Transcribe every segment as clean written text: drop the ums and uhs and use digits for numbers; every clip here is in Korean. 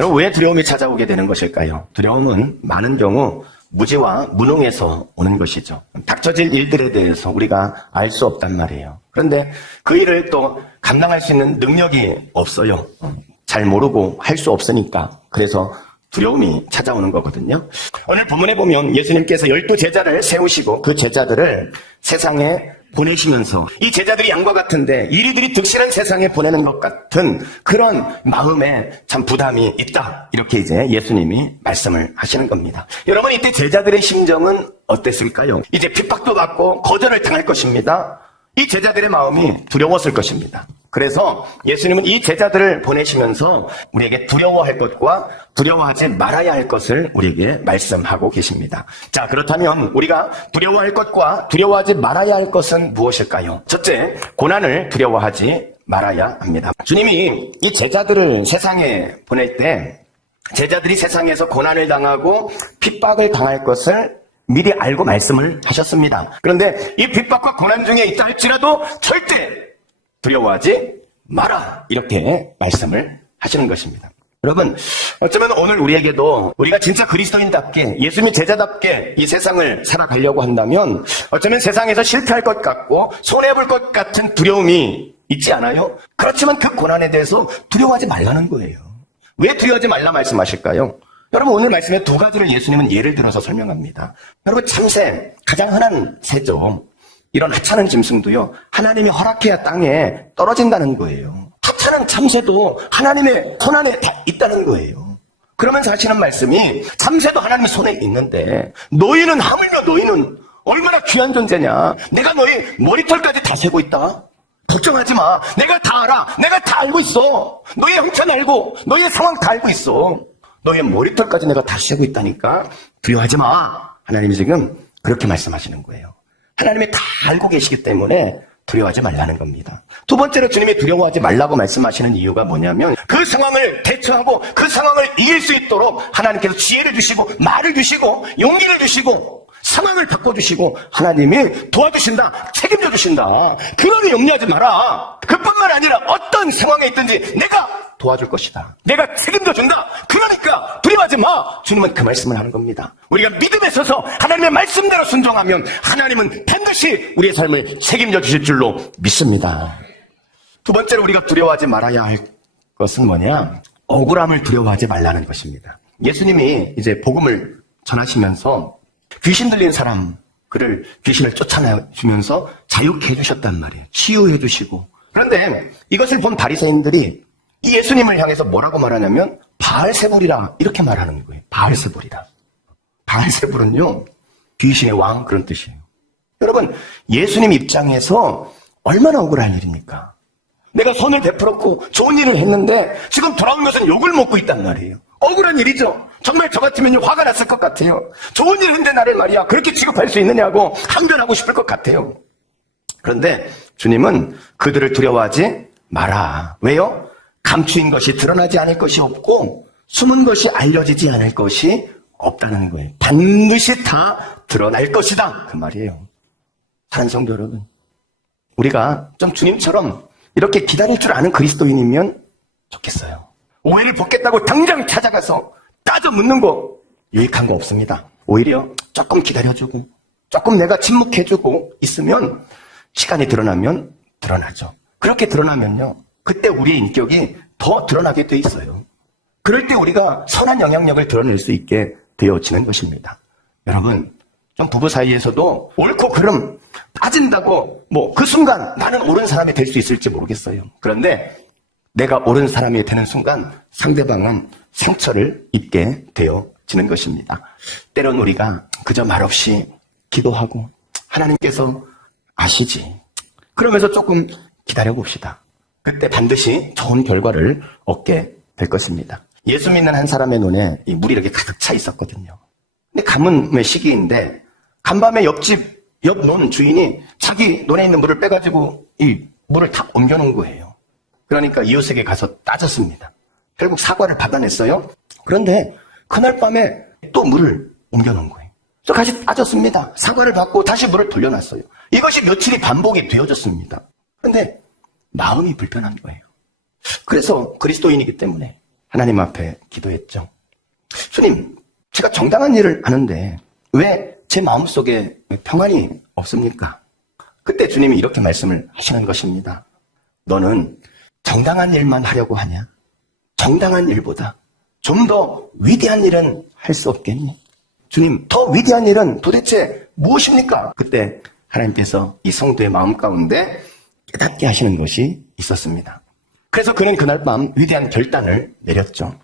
여러분, 왜 두려움이 찾아오게 되는 것일까요? 두려움은 많은 경우 무지와 무능에서 오는 것이죠. 닥쳐질 일들에 대해서 우리가 알 수 없단 말이에요. 그런데 그 일을 또 감당할 수 있는 능력이 없어요. 잘 모르고 할 수 없으니까. 그래서 두려움이 찾아오는 거거든요. 오늘 본문에 보면 예수님께서 12제자를 세우시고 그 제자들을 세상에 보내시면서 이 제자들이 양과 같은데 이리들이 득실한 세상에 보내는 것 같은 그런 마음에 참 부담이 있다. 이렇게 이제 예수님이 말씀을 하시는 겁니다. 여러분, 이때 제자들의 심정은 어땠을까요? 이제 핍박도 받고 거절을 당할 것입니다. 이 제자들의 마음이 두려웠을 것입니다. 그래서 예수님은 이 제자들을 보내시면서 우리에게 두려워할 것과 두려워하지 말아야 할 것을 우리에게 말씀하고 계십니다. 자, 그렇다면 우리가 두려워할 것과 두려워하지 말아야 할 것은 무엇일까요? 첫째, 고난을 두려워하지 말아야 합니다. 주님이 이 제자들을 세상에 보낼 때 제자들이 세상에서 고난을 당하고 핍박을 당할 것을 미리 알고 말씀을 하셨습니다. 그런데 이 핍박과 고난 중에 있다 할지라도 절대 두려워하지 마라, 이렇게 말씀을 하시는 것입니다. 여러분, 어쩌면 오늘 우리에게도 우리가 진짜 그리스도인답게 예수님의 제자답게 이 세상을 살아가려고 한다면 어쩌면 세상에서 실패할 것 같고 손해볼 것 같은 두려움이 있지 않아요? 그렇지만 그 고난에 대해서 두려워하지 말라는 거예요. 왜 두려워하지 말라 말씀하실까요? 여러분, 오늘 말씀에 두 가지를 예수님은 예를 들어서 설명합니다. 여러분, 참새, 가장 흔한 새죠. 이런 하찮은 짐승도요, 하나님이 허락해야 땅에 떨어진다는 거예요. 하찮은 참새도 하나님의 손 안에 다 있다는 거예요. 그러면서 하시는 말씀이 참새도 하나님의 손에 있는데 너희는 하물며 너희는 얼마나 귀한 존재냐. 내가 너희 머리털까지 다 세고 있다. 걱정하지 마. 내가 다 알아. 내가 다 알고 있어. 너의 형편 알고 너의 상황 다 알고 있어. 너의 머리털까지 내가 다 세고 있다니까 두려워하지 마. 하나님이 지금 그렇게 말씀하시는 거예요. 하나님이 다 알고 계시기 때문에 두려워하지 말라는 겁니다. 두 번째로 주님이 두려워하지 말라고 말씀하시는 이유가 뭐냐면 그 상황을 대처하고 그 상황을 이길 수 있도록 하나님께서 지혜를 주시고 말을 주시고 용기를 주시고 상황을 바꿔주시고 하나님이 도와주신다, 책임져 주신다. 그러니 염려하지 마라. 그뿐만 아니라 어떤 상황에 있든지 내가 도와줄 것이다. 내가 책임져 준다. 그러니까 두려워하지 마. 주님은 그 말씀을 하는 겁니다. 우리가 믿음에 서서 하나님의 말씀대로 순종하면 하나님은 반드시 우리의 삶을 책임져 주실 줄로 믿습니다. 두 번째로 우리가 두려워하지 말아야 할 것은 뭐냐? 억울함을 두려워하지 말라는 것입니다. 예수님이 이제 복음을 전하시면서 귀신 들린 사람, 그를 귀신을 쫓아내주면서 자유케 해주셨단 말이에요. 치유해 주시고. 그런데 이것을 본 바리새인들이 이 예수님을 향해서 뭐라고 말하냐면 바알세불이라 이렇게 말하는 거예요. 바알세불이라. 바알세불은요, 귀신의 왕, 그런 뜻이에요. 여러분, 예수님 입장에서 얼마나 억울한 일입니까? 내가 선을 베풀었고 좋은 일을 했는데 지금 돌아온 것은 욕을 먹고 있단 말이에요. 억울한 일이죠. 정말 저 같으면 화가 났을 것 같아요. 좋은 일 했는데 나를 말이야 그렇게 취급할 수 있느냐고 항변하고 싶을 것 같아요. 그런데 주님은 그들을 두려워하지 마라. 왜요? 감추인 것이 드러나지 않을 것이 없고 숨은 것이 알려지지 않을 것이 없다는 거예요. 반드시 다 드러날 것이다, 그 말이에요. 사랑하는 성도 여러분, 우리가 좀 주님처럼 이렇게 기다릴 줄 아는 그리스도인이면 좋겠어요. 오해를 벗겠다고 당장 찾아가서 따져 묻는 거 유익한 거 없습니다. 오히려 조금 기다려주고 조금 내가 침묵해주고 있으면 시간이 드러나면 드러나죠. 그렇게 드러나면요, 그때 우리의 인격이 더 드러나게 돼 있어요. 그럴 때 우리가 선한 영향력을 드러낼 수 있게 되어지는 것입니다. 여러분, 좀 부부 사이에서도 옳고 그름 따진다고 뭐 그 순간 나는 옳은 사람이 될 수 있을지 모르겠어요. 그런데 내가 옳은 사람이 되는 순간 상대방은 상처를 입게 되어지는 것입니다. 때론 우리가 그저 말없이 기도하고 하나님께서 아시지, 그러면서 조금 기다려봅시다. 그때 반드시 좋은 결과를 얻게 될 것입니다. 예수 믿는 한 사람의 눈에 이 물이 이렇게 가득 차 있었거든요. 근데 가뭄의 시기인데 간밤에 옆집 논 주인이 자기 논에 있는 물을 빼가지고 이 물을 다 옮겨놓은 거예요. 그러니까 이웃에게 가서 따졌습니다. 결국 사과를 받아냈어요. 그런데 그날 밤에 또 물을 옮겨놓은 거예요. 그래서 다시 따졌습니다. 사과를 받고 다시 물을 돌려놨어요. 이것이 며칠이 반복이 되어졌습니다. 그런데 마음이 불편한 거예요. 그래서 그리스도인이기 때문에 하나님 앞에 기도했죠. 주님, 제가 정당한 일을 아는데 왜 제 마음속에 평안이 없습니까? 그때 주님이 이렇게 말씀을 하시는 것입니다. 너는 정당한 일만 하려고 하냐? 정당한 일보다 좀 더 위대한 일은 할 수 없겠니? 주님, 더 위대한 일은 도대체 무엇입니까? 그때 하나님께서 이 성도의 마음 가운데 깨닫게 하시는 것이 있었습니다. 그래서 그는 그날 밤 위대한 결단을 내렸죠.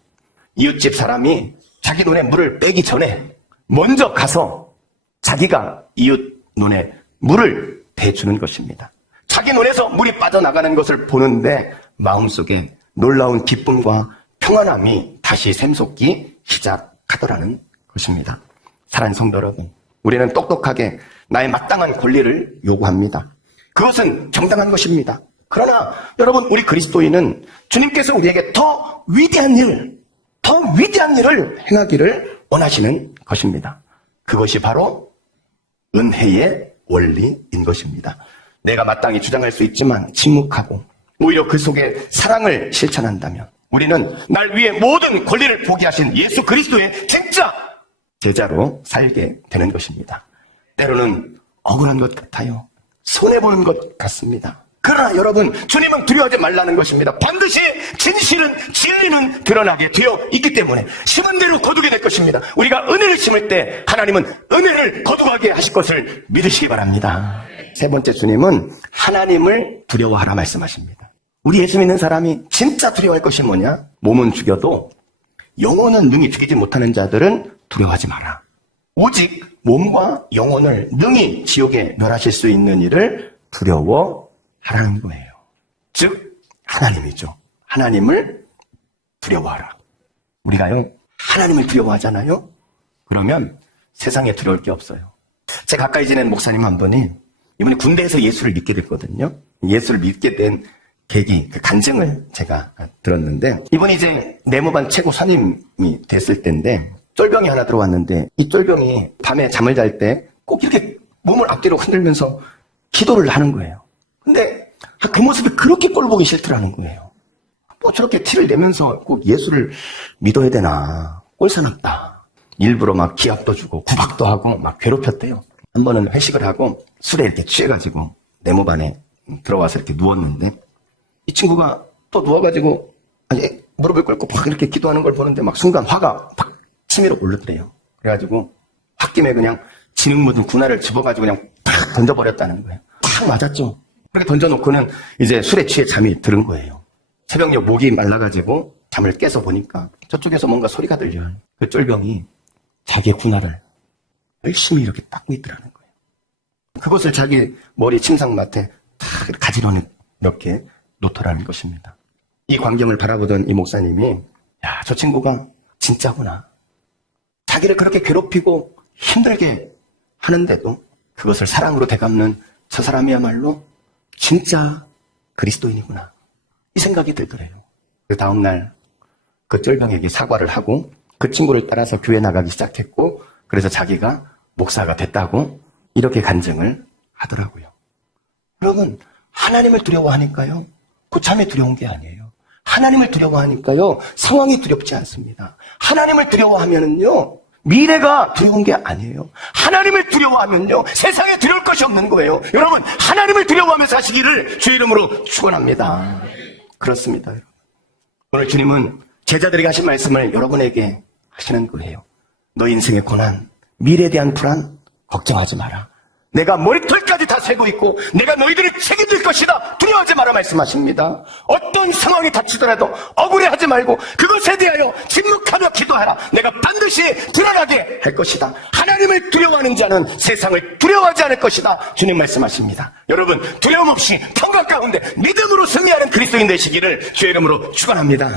이웃집 사람이 자기 눈에 물을 빼기 전에 먼저 가서 자기가 이웃 눈에 물을 대주는 것입니다. 자기 눈에서 물이 빠져나가는 것을 보는데 마음속에 놀라운 기쁨과 평안함이 다시 샘솟기 시작하더라는 것입니다. 사랑하는 성도 여러분, 우리는 똑똑하게 나의 마땅한 권리를 요구합니다. 그것은 정당한 것입니다. 그러나 여러분, 우리 그리스도인은 주님께서 우리에게 더 위대한 일을 행하기를 원하시는 것입니다. 그것이 바로 은혜의 원리인 것입니다. 내가 마땅히 주장할 수 있지만 침묵하고 오히려 그 속에 사랑을 실천한다면 우리는 날 위해 모든 권리를 포기하신 예수 그리스도의 진짜 제자로 살게 되는 것입니다. 때로는 억울한 것 같아요. 손해보는 것 같습니다. 그러나 여러분, 주님은 두려워하지 말라는 것입니다. 반드시 진리는 드러나게 되어 있기 때문에 심은 대로 거두게 될 것입니다. 우리가 은혜를 심을 때 하나님은 은혜를 거두게 하실 것을 믿으시기 바랍니다. 세 번째, 주님은 하나님을 두려워하라 말씀하십니다. 우리 예수 믿는 사람이 진짜 두려워할 것이 뭐냐? 몸은 죽여도 영혼은 능히 죽이지 못하는 자들은 두려워하지 마라. 오직 몸과 영혼을 능히 지옥에 멸하실 수 있는 일을 두려워하라는 거예요. 즉 하나님이죠. 하나님을 두려워하라. 우리가요, 하나님을 두려워하잖아요. 그러면 세상에 두려울 게 없어요. 제가 가까이 지낸 목사님 한 분이 이번에 군대에서 예수를 믿게 됐거든요. 예수를 믿게 된 계기, 그 간증을 제가 들었는데, 이번이 이제 내무반 최고 선임이 됐을 때인데 쫄병이 하나 들어왔는데, 이 쫄병이 밤에 잠을 잘 때 꼭 이렇게 몸을 앞뒤로 흔들면서 기도를 하는 거예요. 근데 그 모습이 그렇게 꼴 보기 싫더라는 거예요. 뭐 저렇게 티를 내면서 꼭 예수를 믿어야 되나, 꼴사납다. 일부러 막 기합도 주고 구박도 하고 막 괴롭혔대요. 한 번은 회식을 하고 술에 이렇게 취해가지고 내무반에 들어와서 이렇게 누웠는데, 이 친구가 또 누워가지고 무릎을 꿇고 막 이렇게 기도하는 걸 보는데 막 순간 화가 팍 치밀어 오르더래요. 그래가지고 홧김에 그냥 진흙 묻은 군화를 집어가지고 그냥 팍 던져버렸다는 거예요. 팍 맞았죠. 그렇게 던져놓고는 이제 술에 취해 잠이 들은 거예요. 새벽녘 목이 말라가지고 잠을 깨서 보니까 저쪽에서 뭔가 소리가 들려요. 그 쫄병이 자기의 군화를 열심히 이렇게 닦고 있더라는 거예요. 그것을 자기 머리 침상맡에 탁 가지런히 이렇게 놓더라는 것입니다. 이 광경을 바라보던 이 목사님이, 야, 저 친구가 진짜구나. 자기를 그렇게 괴롭히고 힘들게 하는데도 그것을 사랑으로 되갚는 저 사람이야말로 진짜 그리스도인이구나. 이 생각이 들더래요. 그 다음날 그 쫄병에게 사과를 하고 그 친구를 따라서 교회 나가기 시작했고, 그래서 자기가 목사가 됐다고 이렇게 간증을 하더라고요. 여러분, 하나님을 두려워하니까요, 고참이 두려운 게 아니에요. 하나님을 두려워하니까요, 상황이 두렵지 않습니다. 하나님을 두려워하면은요, 미래가 두려운 게 아니에요. 하나님을 두려워하면요, 세상에 두려울 것이 없는 거예요. 여러분, 하나님을 두려워하며 사시기를 주의 이름으로 축원합니다. 그렇습니다. 오늘 주님은 제자들에게 하신 말씀을 여러분에게 하시는 거예요. 너 인생의 고난, 미래에 대한 불안 걱정하지 마라. 내가 머리털까지 다 세고 있고 내가 너희들을 책임질 것이다. 두려워하지 마라 말씀하십니다. 어떤 상황이 닥치더라도 억울해하지 말고 그것에 대하여 침묵하며 기도하라. 내가 반드시 드러나게 할 것이다. 하나님을 두려워하는 자는 세상을 두려워하지 않을 것이다. 주님 말씀하십니다. 여러분, 두려움 없이 평강 가운데 믿음으로 승리하는 그리스도인 되시기를 주의 이름으로 축원합니다.